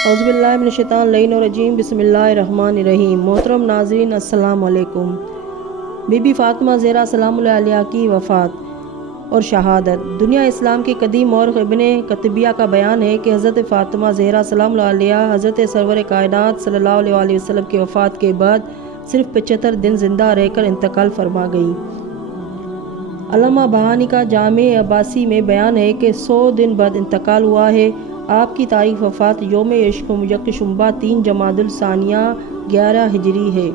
اعوذ باللہ من الشیطان اللعین الرجیم، بسم اللہ الرحمن الرحیم۔ محترم ناظرین السلام علیکم۔ بی بی فاطمہ زہرا سلام اللہ علیہا کی وفات اور شہادت۔ دنیا اسلام کی قدیم اور ابن قطبیہ کا بیان ہے کہ حضرت فاطمہ زہرا سلام اللہ علیہا حضرت سرور کائنات صلی اللہ علیہ وسلم کی وفات کے بعد صرف 75 دن زندہ رہ کر انتقال فرما گئی۔ علامہ بہانی کا جامع عباسی میں بیان ہے کہ 100 دن بعد انتقال ہوا ہے۔ آپ کی تاریخ وفات یوم یکشنبہ 3 جمادی الثانیہ 11 ہجری ہے۔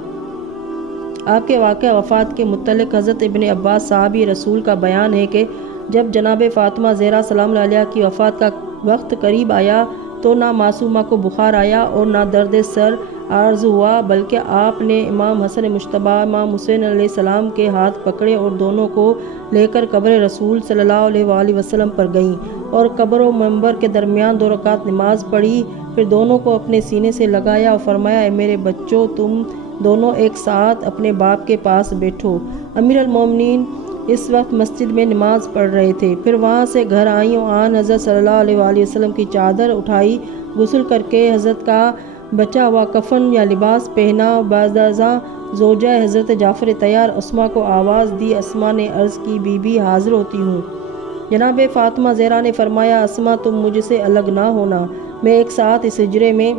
آپ کے واقعہ وفات کے متعلق حضرت ابن عباس صحابی رسول کا بیان ہے کہ جب جناب فاطمہ زہرا سلام اللہ علیہا کی وفات کا وقت قریب آیا تو نہ معصومہ کو بخار آیا اور نہ درد سر عارض ہوا، بلکہ آپ نے امام حسن مجتبی امام حسین علیہ السلام کے ہاتھ پکڑے اور دونوں کو لے کر قبر رسول صلی اللہ علیہ وآلہ وسلم پر گئیں اور قبر و منبر کے درمیان 2 رکعت نماز پڑھی۔ پھر دونوں کو اپنے سینے سے لگایا اور فرمایا، اے میرے بچوں، تم دونوں ایک ساتھ اپنے باپ کے پاس بیٹھو۔ امیر المومنین اس وقت مسجد میں نماز پڑھ رہے تھے۔ پھر وہاں سے گھر آئیں اور آن حضرت صلی اللہ علیہ وآلہ وسلم کی چادر اٹھائی، غسل کر کے حضرت کا بچا ہوا کفن یا لباس پہنا، بعد ازاں زوجہ حضرت جعفر طیار اسماء کو آواز دی۔ اسماء نے عرض کی، بی بی حاضر ہوتی ہوں۔ جناب فاطمہ زہرا نے فرمایا، اسماء تم مجھ سے الگ نہ ہونا، میں ایک ساتھ اس حجرے میں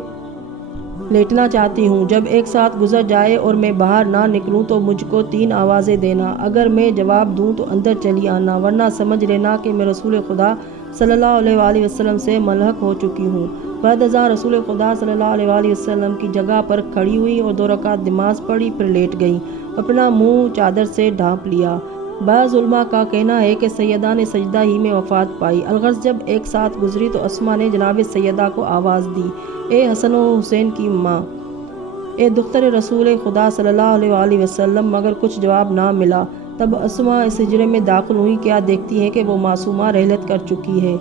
لیٹنا چاہتی ہوں۔ جب ایک ساتھ گزر جائے اور میں باہر نہ نکلوں تو مجھ کو 3 آوازیں دینا، اگر میں جواب دوں تو اندر چلی آنا، ورنہ سمجھ لینا کہ میں رسول خدا صلی اللہ علیہ وآلہ وسلم سے ملحق ہو چکی ہوں۔ بعد ازاں رسول خدا صلی اللہ علیہ وآلہ وسلم کی جگہ پر کھڑی ہوئی اور 2 رکعت نماز پڑھی، پھر لیٹ گئیں، اپنا منہ چادر سے ڈھانپ لیا۔ بعض علماء کا کہنا ہے کہ سیدہ نے سجدہ ہی میں وفات پائی۔ الغرض جب ایک ساتھ گزری تو اسماء نے جناب سیدہ کو آواز دی، اے حسن و حسین کی ماں، اے دختر رسول خدا صلی اللہ علیہ وآلہ وسلم، مگر کچھ جواب نہ ملا۔ تب اسماء اس حجرے میں داخل ہوئی، کیا دیکھتی ہیں کہ وہ معصومہ رحلت کر چکی ہے۔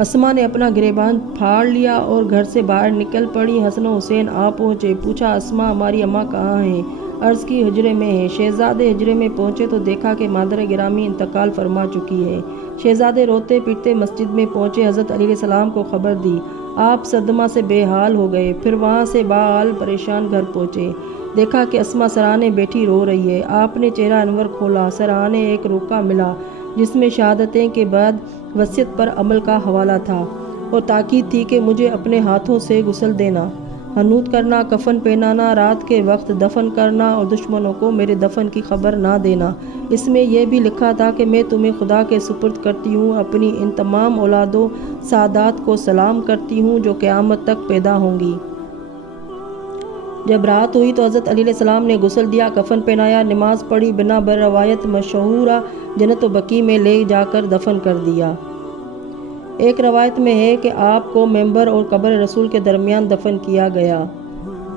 اسماء نے اپنا گریبان پھاڑ لیا اور گھر سے باہر نکل پڑی۔ حسن و حسین آ پہنچے، پوچھا، اسماء ہماری اماں کہاں ہیں؟ عرض کی، حجرے میں ہے۔ شہزادے حجرے میں پہنچے تو دیکھا کہ مادر گرامی انتقال فرما چکی ہے۔ شہزادے روتے پیٹتے مسجد میں پہنچے، حضرت علی علیہ السلام کو خبر دی۔ آپ صدمہ سے بے حال ہو گئے، پھر وہاں سے باحال پریشان گھر پہنچے، دیکھا کہ اسماء سرانے بیٹھی رو رہی ہے۔ آپ نے چہرہ انور کھولا، سرانے ایک روکا ملا جس میں شہادتیں کے بعد وصیت پر عمل کا حوالہ تھا اور تاکید تھی کہ مجھے اپنے ہاتھوں سے غسل دینا، حنوط کرنا، کفن پہنانا، رات کے وقت دفن کرنا اور دشمنوں کو میرے دفن کی خبر نہ دینا۔ اس میں یہ بھی لکھا تھا کہ میں تمہیں خدا کے سپرد کرتی ہوں، اپنی ان تمام اولاد و سادات کو سلام کرتی ہوں جو قیامت تک پیدا ہوں گی۔ جب رات ہوئی تو حضرت علی علیہ السلام نے غسل دیا، کفن پہنایا، نماز پڑھی، بنا بر روایت مشہورہ جنت و بقیع میں لے جا کر دفن کر دیا۔ ایک روایت میں ہے کہ آپ کو منبر اور قبر رسول کے درمیان دفن کیا گیا۔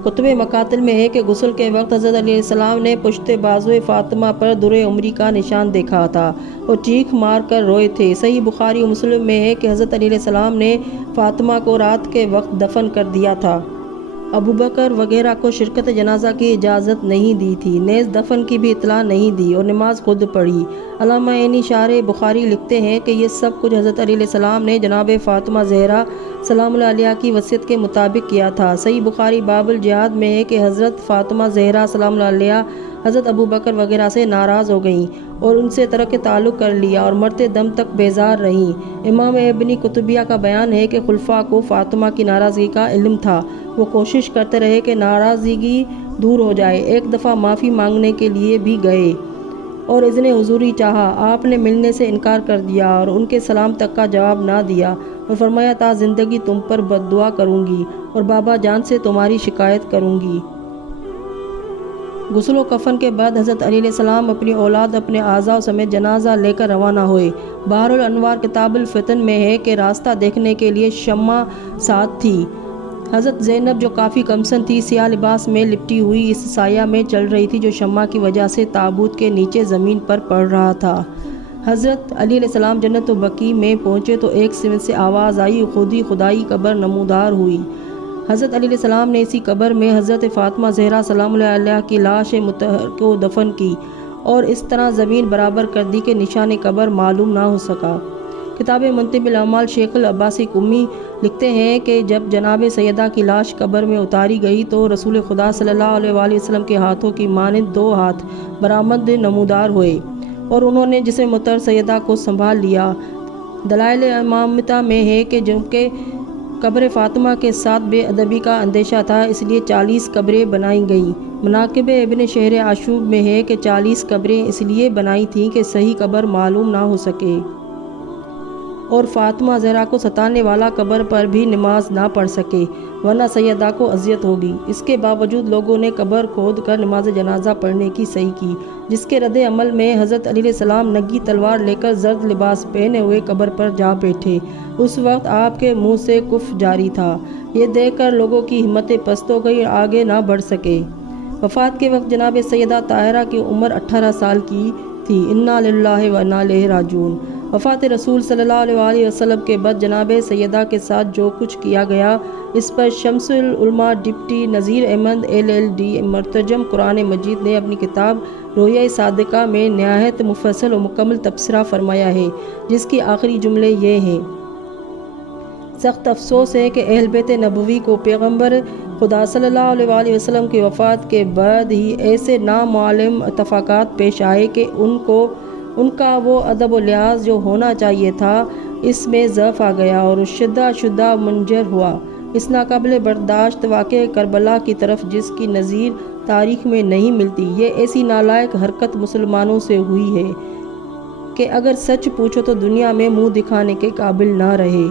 کتب مقاتل میں ہے کہ غسل کے وقت حضرت علی علیہ السلام نے پشت بازو فاطمہ پر درِ عمری کا نشان دیکھا تھا اور چیخ مار کر روئے تھے۔ صحیح بخاری و مسلم میں ہے کہ حضرت علی علیہ السلام نے فاطمہ کو رات کے وقت دفن کر دیا تھا۔ ابوبکر وغیرہ کو شرکت جنازہ کی اجازت نہیں دی تھی، نیز دفن کی بھی اطلاع نہیں دی اور نماز خود پڑھی۔ علامہ عینی شارح بخاری لکھتے ہیں کہ یہ سب کچھ حضرت علی علیہ السلام نے جناب فاطمہ زہرا سلام اللہ علیہا کی وصیت کے مطابق کیا تھا۔ صحیح بخاری باب الجہاد میں ہے کہ حضرت فاطمہ زہرا سلام اللہ علیہا حضرت ابوبکر وغیرہ سے ناراض ہو گئیں اور ان سے ترک تعلق کر لیا اور مرتے دم تک بیزار رہیں۔ امام ابن قطبیہ کا بیان ہے کہ خلفاء کو فاطمہ کی ناراضگی کا علم تھا، وہ کوشش کرتے رہے کہ ناراضگی دور ہو جائے۔ ایک دفعہ معافی مانگنے کے لیے بھی گئے اور اذن حضوری چاہا، آپ نے ملنے سے انکار کر دیا اور ان کے سلام تک کا جواب نہ دیا اور فرمایا، تا زندگی تم پر بد دعا کروں گی اور بابا جان سے تمہاری شکایت کروں گی۔ غسل و کفن کے بعد حضرت علی علیہ السلام اپنی اولاد اپنے اعضاء سمیت جنازہ لے کر روانہ ہوئے۔ بحر الانوار کتاب الفتن میں ہے کہ راستہ دیکھنے کے لیے شمع ساتھ تھی۔ حضرت زینب جو کافی کمسن تھی، سیاہ لباس میں لپٹی ہوئی اس سایہ میں چل رہی تھی جو شمع کی وجہ سے تابوت کے نیچے زمین پر پڑ رہا تھا۔ حضرت علی علیہ السلام جنت و بقیع میں پہنچے تو ایک سمت سے آواز آئی، خودی خدائی قبر نمودار ہوئی۔ حضرت علی علیہ السلام نے اسی قبر میں حضرت فاطمہ زہرا سلام اللہ علیہا کی لاش مطہر کو دفن کی اور اس طرح زمین برابر کر دی کہ نشان قبر معلوم نہ ہو سکا۔ کتاب منتب الاعمال شیخ العباسی قمی لکھتے ہیں کہ جب جناب سیدہ کی لاش قبر میں اتاری گئی تو رسول خدا صلی اللہ علیہ وآلہ وسلم کے ہاتھوں کی مانند 2 ہاتھ برآمد نمودار ہوئے اور انہوں نے جسم مطہر سیدہ کو سنبھال لیا۔ دلائل امامتہ میں ہے کہ جبکہ قبر فاطمہ کے ساتھ بے ادبی کا اندیشہ تھا اس لیے 40 قبریں بنائی گئیں۔ مناقب ابن شہر عاشوب میں ہے کہ 40 قبریں اس لیے بنائی تھیں کہ صحیح قبر معلوم نہ ہو سکے اور فاطمہ زہرا کو ستانے والا قبر پر بھی نماز نہ پڑھ سکے ورنہ سیدہ کو اذیت ہوگی۔ اس کے باوجود لوگوں نے قبر کھود کر نماز جنازہ پڑھنے کی صحیح کی، جس کے رد عمل میں حضرت علی علیہ السلام ننگی تلوار لے کر زرد لباس پہنے ہوئے قبر پر جا بیٹھے۔ اس وقت آپ کے منہ سے کف جاری تھا۔ یہ دیکھ کر لوگوں کی ہمتیں پست ہو گئی اور آگے نہ بڑھ سکے۔ وفات کے وقت جناب سیدہ طاہرہ کی عمر 18 سال کی تھی۔ انا للہ و انا الیہ راجعون۔ وفات رسول صلی اللہ علیہ وآلہ وسلم کے بعد جناب سیدہ کے ساتھ جو کچھ کیا گیا اس پر شمس العلماء ڈپٹی نذیر احمد LLD مترجم قرآن مجید نے اپنی کتاب رویہ صادقہ میں نہایت مفصل و مکمل تبصرہ فرمایا ہے، جس کی آخری جملے یہ ہیں: سخت افسوس ہے کہ اہل بیت نبوی کو پیغمبر خدا صلی اللہ علیہ وآلہ وسلم کی وفات کے بعد ہی ایسے نامعلوم اتفاقات پیش آئے کہ ان کا وہ ادب و لحاظ جو ہونا چاہیے تھا اس میں ضعف آ گیا اور شدہ منجر ہوا۔ اس ناقابل برداشت واقعہ کربلا کی طرف جس کی نظیر تاریخ میں نہیں ملتی، یہ ایسی نالائق حرکت مسلمانوں سے ہوئی ہے کہ اگر سچ پوچھو تو دنیا میں منہ دکھانے کے قابل نہ رہے۔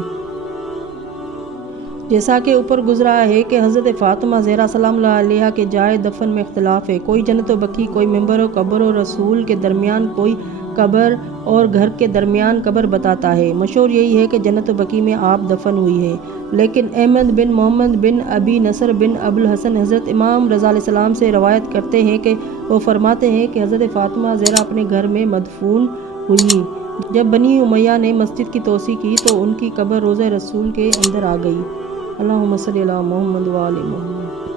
جیسا کہ اوپر گزرا ہے کہ حضرت فاطمہ زہرا سلام اللہ علیہا کے جائے دفن میں اختلاف ہے، کوئی جنت و بقیع، کوئی منبر و قبر و رسول کے درمیان، کوئی قبر اور گھر کے درمیان قبر بتاتا ہے۔ مشہور یہی ہے کہ جنت و بقیع میں آپ دفن ہوئی ہے، لیکن احمد بن محمد بن ابی نصر بن ابو الحسن حضرت امام رضا علیہ السلام سے روایت کرتے ہیں کہ وہ فرماتے ہیں کہ حضرت فاطمہ زہرا اپنے گھر میں مدفون ہوئی۔ جب بنی امیہ نے مسجد کی توسیع کی تو ان کی قبر روضہ رسول کے اندر آ گئی۔ اللہم صلی علی محمد و آل محمد۔